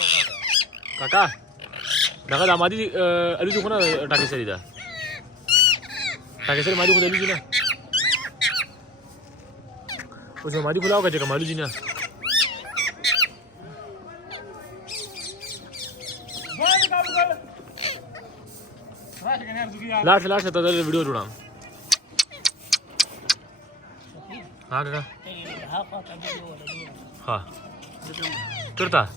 काका ढाका दा मादी अलू जो ना टाके सरी दा टाके सरी मादी को अलू जी ना उसमें मादी खुलाओ का जगह मालू जी ना लास्ट लास्ट आता था वीडियो जुड़ा हाँ काका हाँ करता